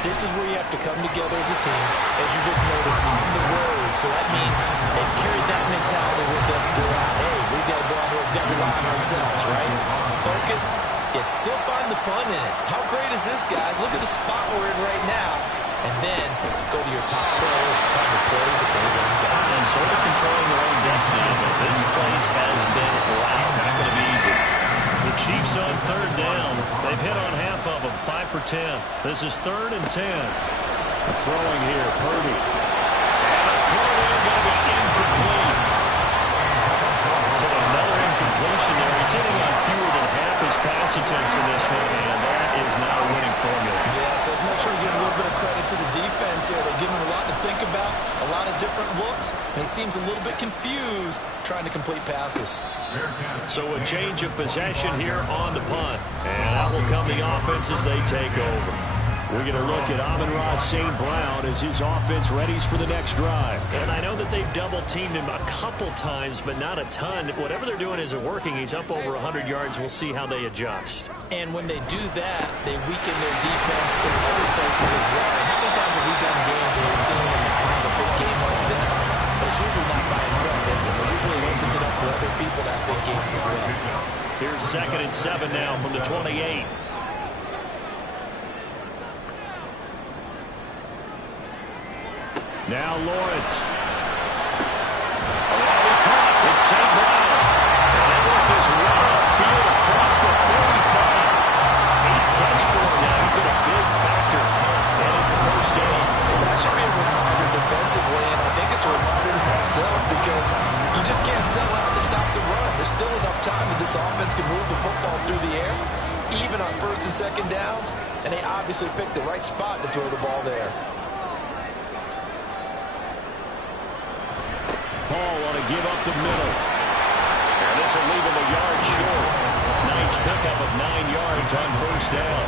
This is where you have to come together as a team, as you just noted, on the road. So that means they've carried that mentality with them throughout. Hey, we've got to go out here, we've got to rely on ourselves, right? Focus, yet still find the fun in it. How great is this, guys? Look at the spot we're in right now. And then go to your top players, find the plays that they run best. And sort of controlling their own destiny, but this place has been loud. Not going to be easy. The Chiefs on 3rd down. They've hit on half of them, 5 for 10. This is 3rd and 10. Throwing here, Purdy. And a throw in going to be incomplete. So another incompletion there. He's hitting on fewer than half his pass attempts in this one, and that is not a winning formula. Yeah, so let's make sure we give a little bit of credit to the defense here. They give him a lot to think about, a lot of different looks, and he seems a little bit confused trying to complete passes. So a change of possession here on the punt. And out will come the offense as they take over. We get a look at Amon-Ra St. Brown as his offense readies for the next drive. And I know that they've double-teamed him a couple times, but not a ton. Whatever they're doing isn't working. He's up over 100 yards. We'll see how they adjust. And when they do that, they weaken their defense in other places as well. How many times have we done games where we've seen him have a big game like this? But it's usually not by himself, is it? It usually opens it up for other people to have big games as well. Here's 2nd and 7 now from the 28. Now Lawrence. It's St. Brown. And they work this right upfield across the 35. 8th catch for him now. He's been a big factor. And it's a 1st down. So that should be a reminder defensively, and I think it's a reminder to myself because you just can't sell out to stop the run. There's still enough time that this offense can move the football through the air, even on 1st and 2nd downs, and they obviously picked the right spot to throw the ball there. Paul want to give up the middle. And this will leave him a yard short. Nice pickup of 9 yards on 1st down.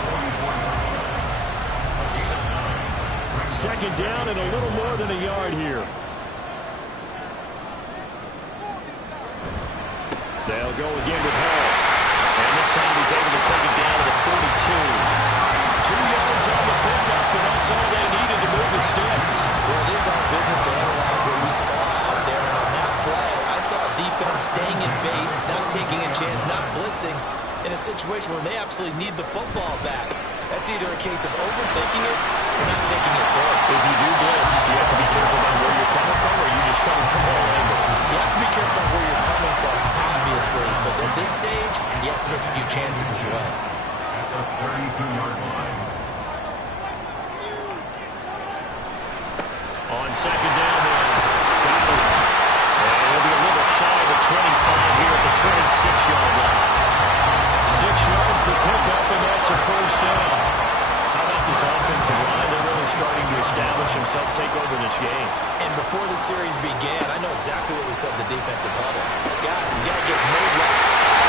2nd down and a little more than a yard here. They'll go again with Hall. And this time he's able to take it down to the 42. 2 yards on the pickup, and that's all they needed to move the sticks. Well, it is our business to analyze what we saw out there. And on that play, I saw defense staying in base, not taking a chance, not blitzing, in a situation where they absolutely need the football back. That's either a case of overthinking it or not thinking it through. If you do blitz, do you have to be careful about where you're coming from, or are you just coming from all angles? You have to be careful about where you're coming from, obviously, but at this stage, you have to take a few chances as well. At the 32-yard line. On 2nd down now. Got him. And he'll be a little shy of the 25 here at the 26-yard line. 6 yards the pickup, and that's a 1st down. How about this offensive line? They're really starting to establish themselves, take over this game. And before the series began, I know exactly what we said in the defensive huddle. Guys, we got to get made right.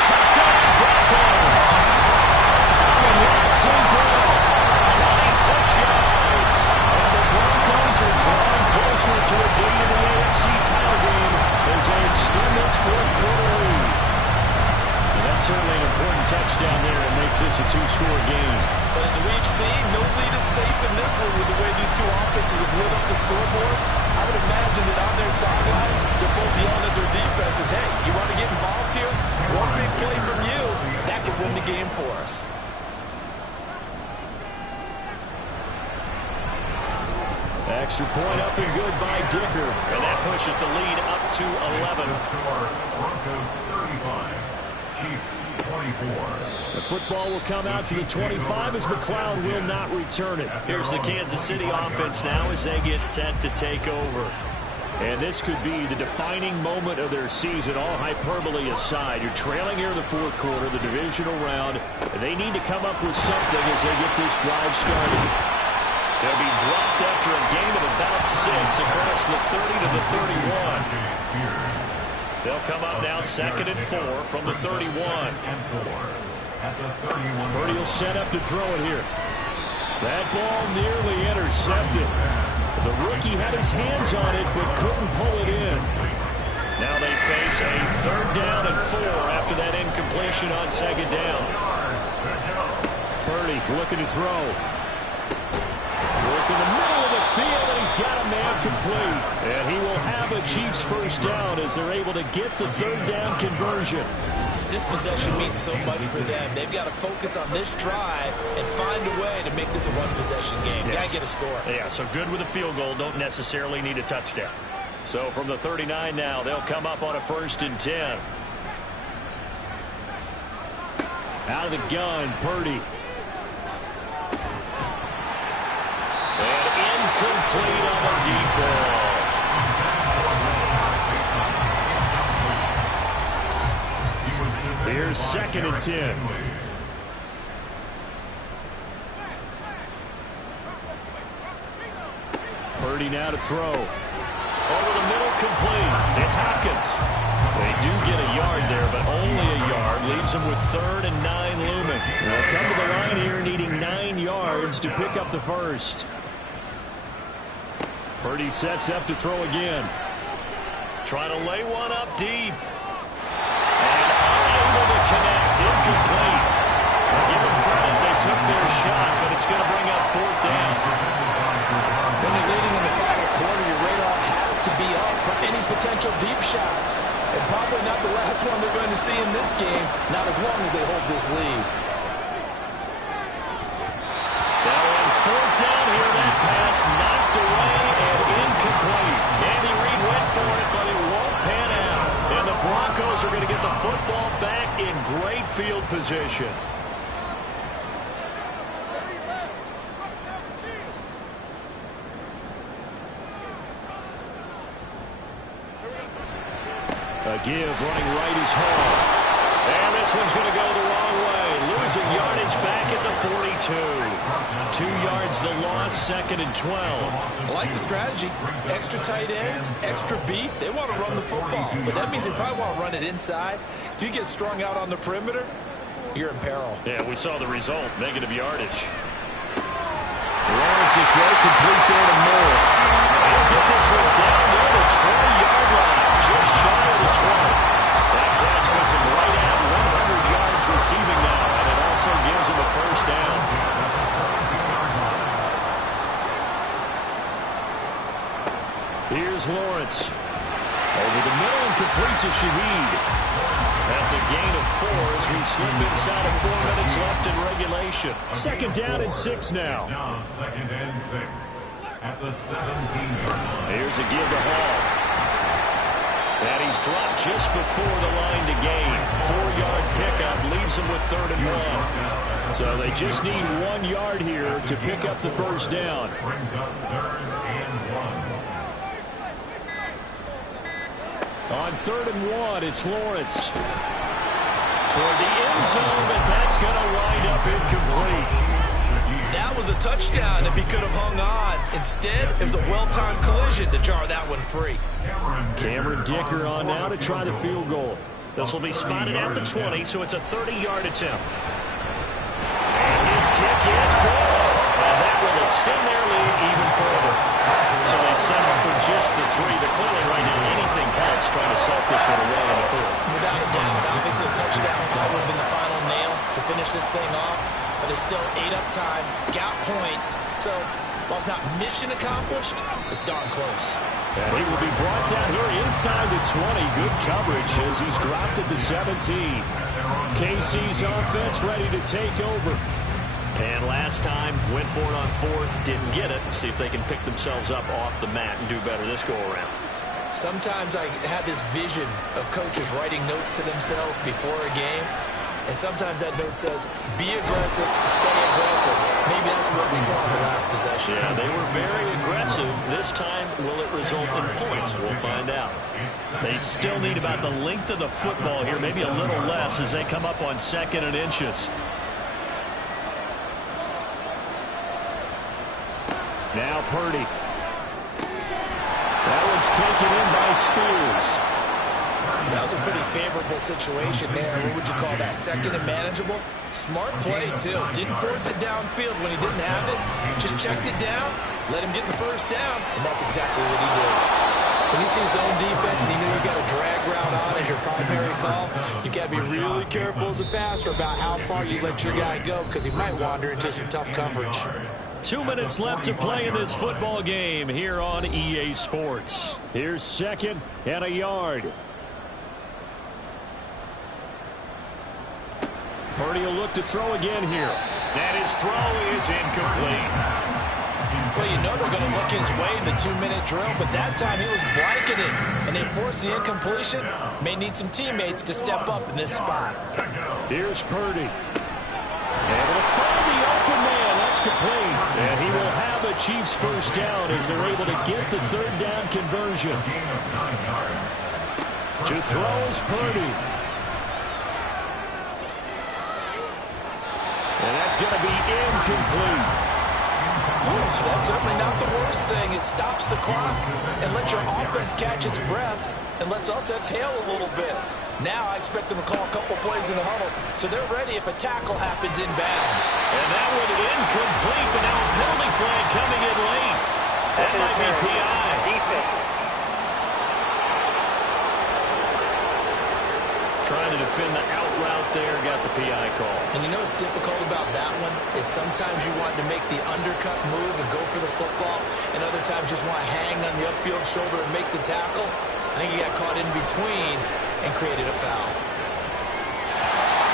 Touchdown, Broncos! Amon-Ra St. Brown, 26 yards. And the Broncos are drawing closer to a date in the AFC title game as they extend this 4th quarter lead. And that's certainly an important touchdown there and makes this a 2-score game. But as we've seen, no lead is safe in this one with the way these two offenses have lit up the scoreboard. I would imagine that on their sidelines, they're both yelling at their defenses, hey, you want to get involved here? One big play from you, that could win the game for us. Extra point up and good by Dicker. And that pushes the lead up to 11. Broncos 35, Chiefs 24. The football will come out to the 25 as McLeod will not return it. Here's the Kansas City offense now as they get set to take over. And this could be the defining moment of their season, all hyperbole aside. You're trailing here in the fourth quarter, the divisional round. And they need to come up with something as they get this drive started. They'll be dropped after a gain of about 6 across the 30 to the 31. They'll come up now 2nd and 4 from the 31. Purdy will set up to throw it here. That ball nearly intercepted. The rookie had his hands on it but couldn't pull it in. Now they face a 3rd down and 4 after that incompletion on 2nd down. Purdy looking to throw. Work in the middle of the field, and he's got a man complete. And he will have a Chiefs first down as they're able to get the 3rd down conversion. This possession means so much for them. They've got to focus on this drive and find a way to make this a one-possession game. Yes. Got to get a score. Yeah, so good with a field goal. Don't necessarily need a touchdown. So from the 39 now, they'll come up on a 1st and 10. Out of the gun, Purdy. And incomplete on the deep ball. Here's 2nd and 10. Purdy now to throw. Over the middle, complete. It's Hopkins. They do get a yard there, but only a yard. Leaves them with 3rd and 9 looming. They'll come to the line here needing 9 yards to pick up the first. Purdy sets up to throw again. Trying to lay one up deep. And unable to connect. Incomplete. Give them credit. They took their shot, but it's going to bring up 4th down. When you're leading in the final quarter, your radar has to be up for any potential deep shots. And probably not the last one they're going to see in this game, not as long as they hold this lead. Now on 4th down here, that pass knocked away and incomplete. Andy Reid went for it, but it won't pan out. And the Broncos are going to get the football back in great field position. A give running right is Hall. And this one's going to go the wrong way. Losing yardage back at the 42. 2 yards the loss, 2nd and 12. I like the strategy. Extra tight ends, extra beef. They want to run the football, but that means they probably want to run it inside. If you get strung out on the perimeter, you're in peril. Yeah, we saw the result. Negative yardage. Lawrence's throw complete there to Moore. They'll get this one down near the 20-yard line. Just shy of the 20. That catch puts him right at 100 yards receiving now, and it also gives him a first down. Here's Lawrence. Over the middle and complete to Shaheed. That's a gain of 4 as we slip inside of 4 minutes left in regulation. 2nd down and 6 now. Now 2nd and 6 at the 17-yard line. Here's a give to Hall. And he's dropped just before the line to gain. 4-yard pickup leaves him with 3rd and 1. So they just need 1 yard here to pick up the first down. Brings up 3rd and 1. On 3rd and 1, it's Lawrence. Toward the end zone, but that's going to wind up incomplete. That was a touchdown if he could have hung on. Instead, it was a well-timed collision to jar that one free. Cameron Dicker on now to try the field goal. This will be spotted at the 20, so it's a 30-yard attempt. And his kick is good. And that will extend their lead even further. So they settle for just the 3, but clearly right now anything helps trying to salt this one away in the 4th. Without a doubt, obviously a touchdown probably would have been the final nail to finish this thing off. but they still ate up time, got points. So while it's not mission accomplished, it's darn close. And he will be brought down here inside the 20. Good coverage as he's dropped at the 17. KC's offense ready to take over. And last time, went for it on fourth, didn't get it. See if they can pick themselves up off the mat and do better this go-around. Sometimes I have this vision of coaches writing notes to themselves before a game. And sometimes that note says, be aggressive, stay aggressive. Maybe that's what we saw in the last possession. Yeah, they were very aggressive. This time, will it result in points? We'll find out. They still need about the length of the football here, maybe a little less as they come up on 2nd and inches. Now Purdy. That one's taken in by Spears. That was a pretty favorable situation there. What would you call that? 2nd and manageable? Smart play, too. Didn't force it downfield when he didn't have it. Just checked it down, let him get the first down, and that's exactly what he did. When you see zone defense and you know you got a drag route on as your primary call, you got to be really careful as a passer about how far you let your guy go because he might wander into some tough coverage. 2 minutes left to play in this football game here on EA Sports. Here's 2nd and a yard. Purdy will look to throw again here. And his throw is incomplete. Well, you know they're going to look his way in the 2-minute drill, but that time he was blanketed, and they forced the incompletion. May need some teammates to step up in this spot. Here's Purdy. Able to find the open man. That's complete. And he will have a Chiefs first down as they're able to get the 3rd down conversion. To throw is Purdy. And that's going to be incomplete. That's certainly not the worst thing. It stops the clock and lets your offense catch its breath and lets us exhale a little bit. Now I expect them to call a couple plays in the huddle, so they're ready if a tackle happens in bounds. And that one incomplete, but now a penalty flag coming in late. That might be PI. Trying to defend the out route there, got the PI call. And you know what's difficult about that one is sometimes you want to make the undercut move and go for the football, and other times just want to hang on the upfield shoulder and make the tackle. I think he got caught in between and created a foul.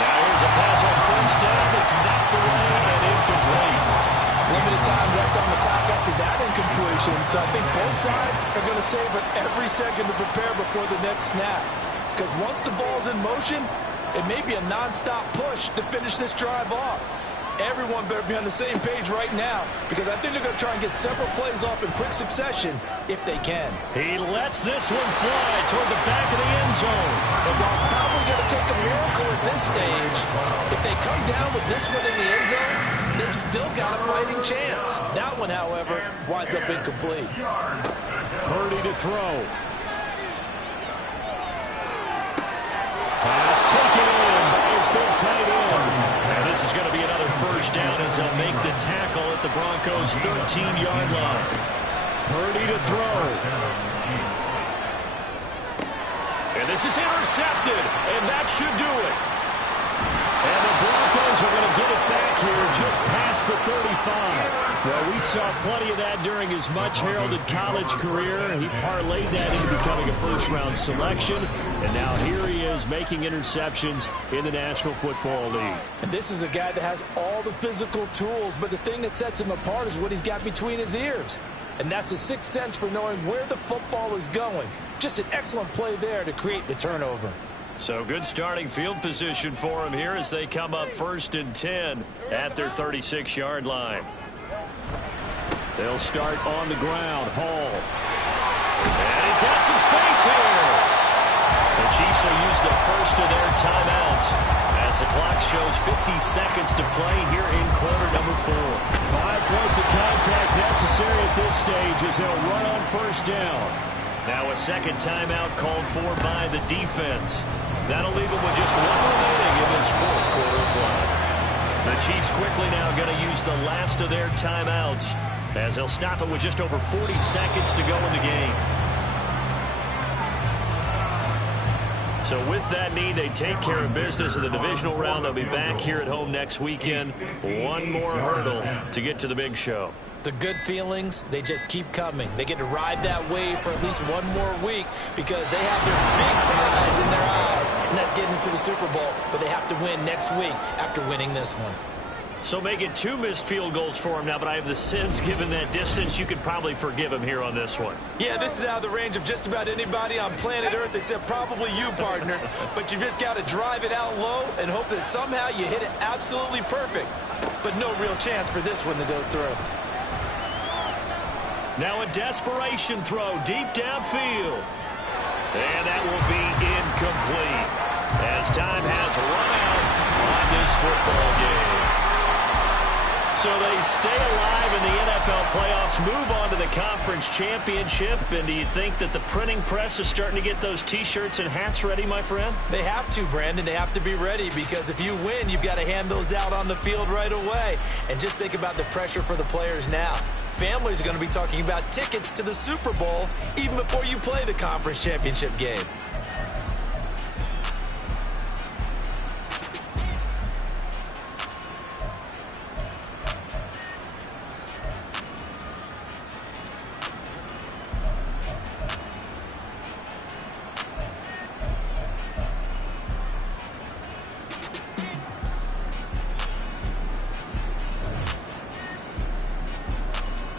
Now here's a pass on first down that's knocked away and incomplete. Limited time left on the clock after that incompletion, so I think both sides are going to savor every second to prepare before the next snap. Because once the ball's in motion, it may be a nonstop push to finish this drive off. Everyone better be on the same page right now, because I think they're going to try and get several plays off in quick succession if they can. He lets this one fly toward the back of the end zone. And while it's probably going to take a miracle at this stage, if they come down with this one in the end zone, they've still got a fighting chance. That one, however, winds up incomplete. Purdy to throw. Pass taken in by his big tight end. And this is going to be another first down as they'll make the tackle at the Broncos' 13-yard line. Purdy to throw. And this is intercepted, and that should do it. And the Broncos are going to get it back here just past the 35. Well, we saw plenty of that during his much-heralded college career. He parlayed that into becoming a first-round selection, and now here he is making interceptions in the National Football League. And this is a guy that has all the physical tools, but the thing that sets him apart is what he's got between his ears. And that's the sixth sense for knowing where the football is going. Just an excellent play there to create the turnover. So good starting field position for him here as they come up 1st and 10 at their 36-yard line. They'll start on the ground. Hall. And he's got some space here. The Chiefs will use the first of their timeouts as the clock shows 50 seconds to play here in quarter number 4. 5 points of contact necessary at this stage as they'll run on first down. Now a second timeout called for by the defense. That'll leave them with just one remaining in this 4th quarter of play. The Chiefs quickly now going to use the last of their timeouts as they'll stop it with just over 40 seconds to go in the game. So with that need, they take care of business in the divisional round. They'll be back here at home next weekend. One more hurdle to get to the big show. The good feelings, they just keep coming. They get to ride that wave for at least one more week because they have their big prize in their eyes, and that's getting into the Super Bowl. But they have to win next week after winning this one. So make it 2 missed field goals for him now, but I have the sense, given that distance, you could probably forgive him here on this one. Yeah, this is out of the range of just about anybody on planet Earth except probably you, partner. But you just got to drive it out low and hope that somehow you hit it absolutely perfect. But no real chance for this one to go through. Now a desperation throw deep downfield. And that will be incomplete as time has run out on this football game. So they stay alive in the NFL playoffs, move on to the conference championship. And do you think that the printing press is starting to get those T-shirts and hats ready, my friend? They have to, Brandon. They have to be ready because if you win, you've got to hand those out on the field right away. And just think about the pressure for the players now. Families are going to be talking about tickets to the Super Bowl even before you play the conference championship game.